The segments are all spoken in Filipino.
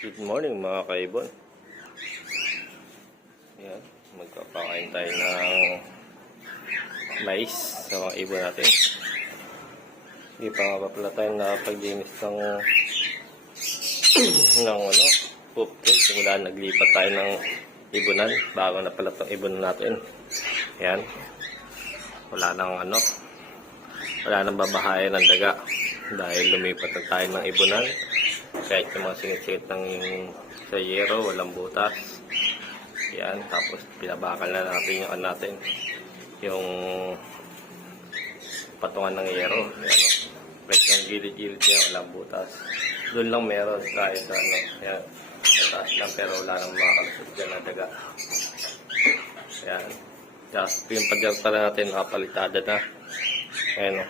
Good morning mga kaibon. Yan, magpapakain tayo ng mais sa mga ibon natin. Hindi pa nga pa pala tayo nakapag-linis ng ng ano, poop. Simula naglipat tayo ng ibunan bago na pala itong ibunan natin. Yan. Wala nang ano, wala nang babahayan ng daga dahil lumipat na tayo ng ibunan kahit yung mga singit-singit ng sa yero, walang butas. Yan, tapos pinabakal na natin yung ano natin, yung patungan ng yero. Yan. Kahit yung gilid-gilid niya, walang butas. Doon lang meron kahit ano, yan, sa taas lang, pero wala nang makakalusot dyan na daga. Yan. Just, yung padyarta na natin, nakapalitada na. Ayan o.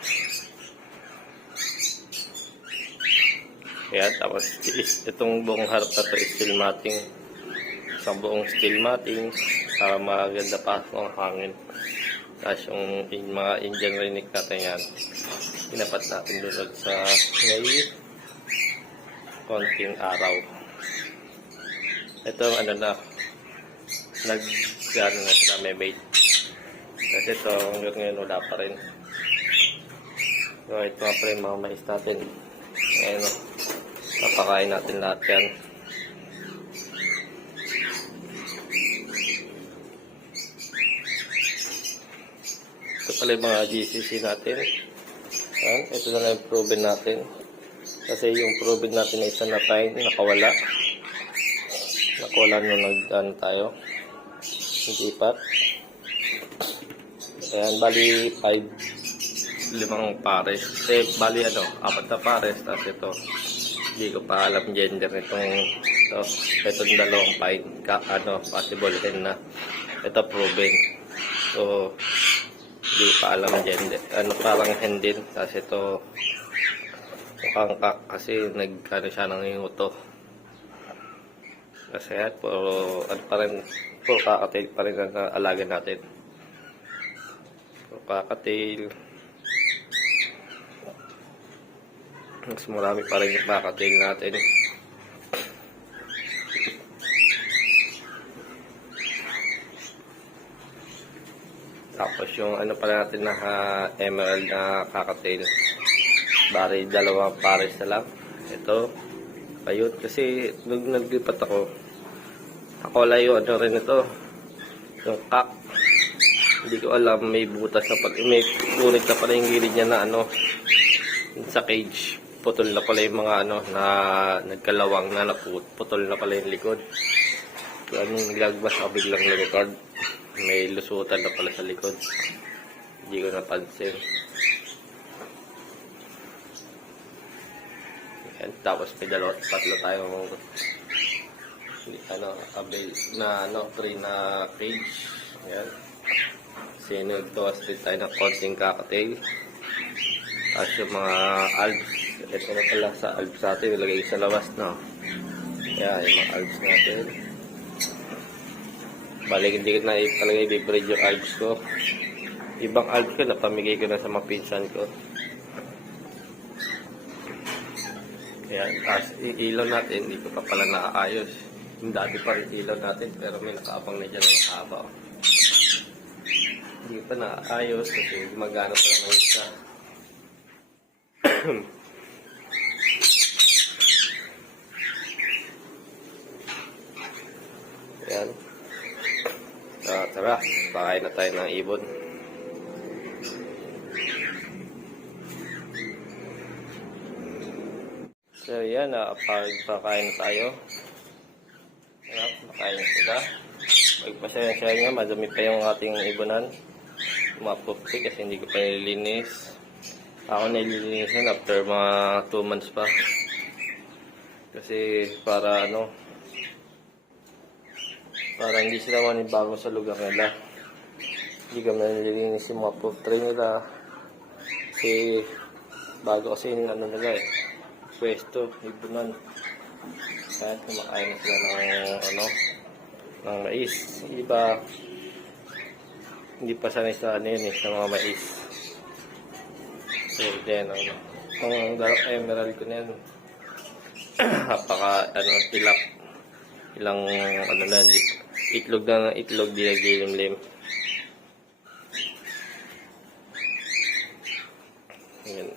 Ayan, tapos itong buong harap na to is steel matting. Isang buong steel matting para maganda pa ang hangin. Tapos yung, yung mga Indian rinik natin yan, inapat natin doon sa may konting araw. Ito ano na, nag ano na sila may mate. Kasi ito, hanggang ngayon wala pa rin. So, ito nga pa rin mga mais natin. Ayan o. Papakain natin lahat yan. Ito pala yung mga GCC natin. Ayan, ito na lang yung proven natin. Kasi yung proven natin na isa na tayo, nakawala. Nakawala nung nag-ano tayo. Hindi pa. Ayan, bali 5 limang pares. Eh, bali ano, apat na pares. Tapos ito, hindi ko pa alam gender nitong ito. Itong dalawang pine, ka, ano, possible hen na. Ito proven. So, hindi pa alam gender. Ano, parang hen din. Tapos ito, mukhang kak kasi nag, ano siya ng inguto. Kasi yan, puro, ano pa rin, puro kakatail pa rin ang alaga natin. Puro kakatail. Mas marami pa rin yung kakatail natin. Tapos yung ano pala natin na ah, emerald na kakatail. Bari dalawang pares na lang. Ito. Ayun. Kasi nung naglipat ako, ako layo ano rin ito. Yung kak. Hindi ko alam may butas na pala. May punit na pala yung gilid niya na ano sa cage. Putol na pala yung mga ano na nagkalawang na naput. Putol na pala yung likod. Kaya nung nilagbas ako biglang lumikard. May lusutan na pala sa likod. Hindi ko napansin. Yan, tapos may dalawa, tatlo tayo ano, avail na ano, free na cage. Yan. Kasi nagtawas din tayo ng konting kakatail. Tapos yung mga alps, ito na pala sa alps natin, ilagay sa labas, no? Yan, yung mga alps natin. Balik, hindi ko na talaga i-breed yung alps ko. Ibang alps ko, napamigay ko na sa mga pinsan ko. Ayan, tapos ilaw natin, hindi ko pa pala naaayos. Yung dati pa rin ilaw natin, pero may nakaabang na dyan ng haba. oh. Hindi pa naaayos kasi gumagana pa lang ng isa. Ayan. Ah, tara, pakain na tayo ng ibon. So yan, uh, pagpakain na tayo. Ayan, pakain na sila. Pagpasaya nga, madami pa yung ating ibonan. Mapupti kasi hindi ko pa nililinis. Ako nililinisan after mga 2 months pa. Kasi para ano, para hindi sila manibago sa lugar nila. Hindi kami nililinis yung mga proof tray nila. Kasi bago kasi yung ano nila eh pwesto, ibunan. Kaya kumakain sila ng ano, ng mais. Iba, hindi pa sanay sa ano yun eh, sa mga mais. So, then, ano, ang dalawang emerald ko na yan. napaka ano ilak ilang ano na itlog na itlog di naglilimlim Ayan.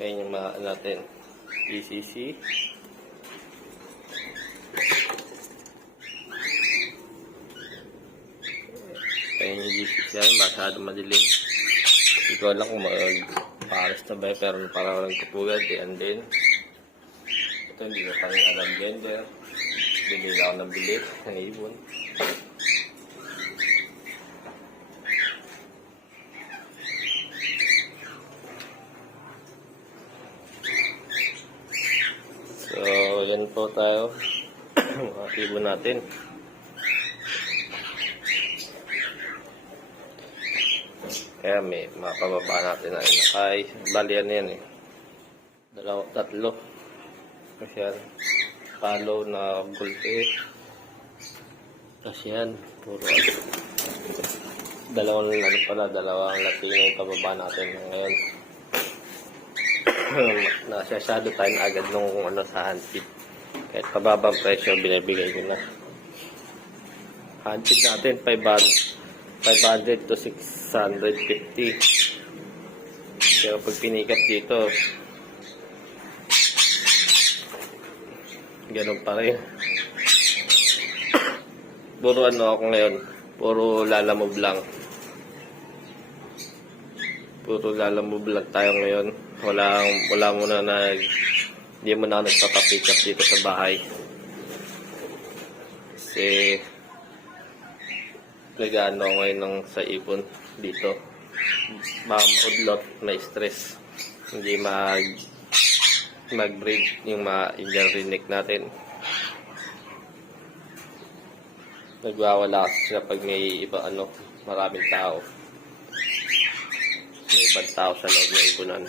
Ayan yung mga ano natin. ECC. Ayan yung GCC yan. Masyado madilim. Hindi ko alam kung mag-pares na ba pero parang nagkupugad. Yan din. Ito hindi ko pa rin alam gender. Binili ako ng bilit ng ibon. So, yan po tayo. Mga ibon natin. Kaya may mapababa natin na inakay. Bali yan yan eh. Dalawa, tatlo. Kasi yan. Palo na gulpe. Kasi yan. Puro ano. Dalawang ano pala, dalawang latino yung pababa natin ngayon. Nasasado tayo agad nung ano sa handpid. Kahit pababang presyo, binibigay ko na. Handpid natin, 500, 500 to 650. Pero pag pinikat dito, ganun pa rin. Puro ano ako ngayon, puro lalamove lang. Puro lalamove lang tayo ngayon. Walang, wala muna nag, hindi mo na ako nagpapapick dito sa bahay. Kasi, nag-ano ngayon ng sa ipon dito. Baka maudlot, may stress. Hindi mag, mag-breed yung mga Indian redneck natin. Nagwawala sila pag may iba ano, maraming tao. May ibang tao sa loob ng ibunan.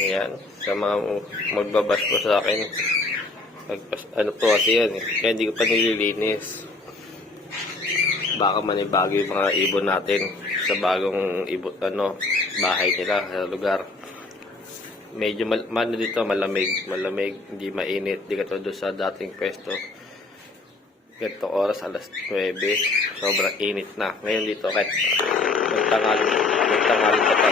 Ayan, sa mga magbabash po sa akin, magpas, ano po kasi yan eh, kaya hindi ko pa nililinis. Baka manibago yung mga ibon natin sa bagong ibon, ano, bahay nila sa lugar. Medyo mal, ano dito, malamig, malamig, hindi mainit, di katulad doon sa dating pwesto. Ganito oras, alas 9, sobrang init na. Ngayon dito, kahit magtangal, magtangal pa pa,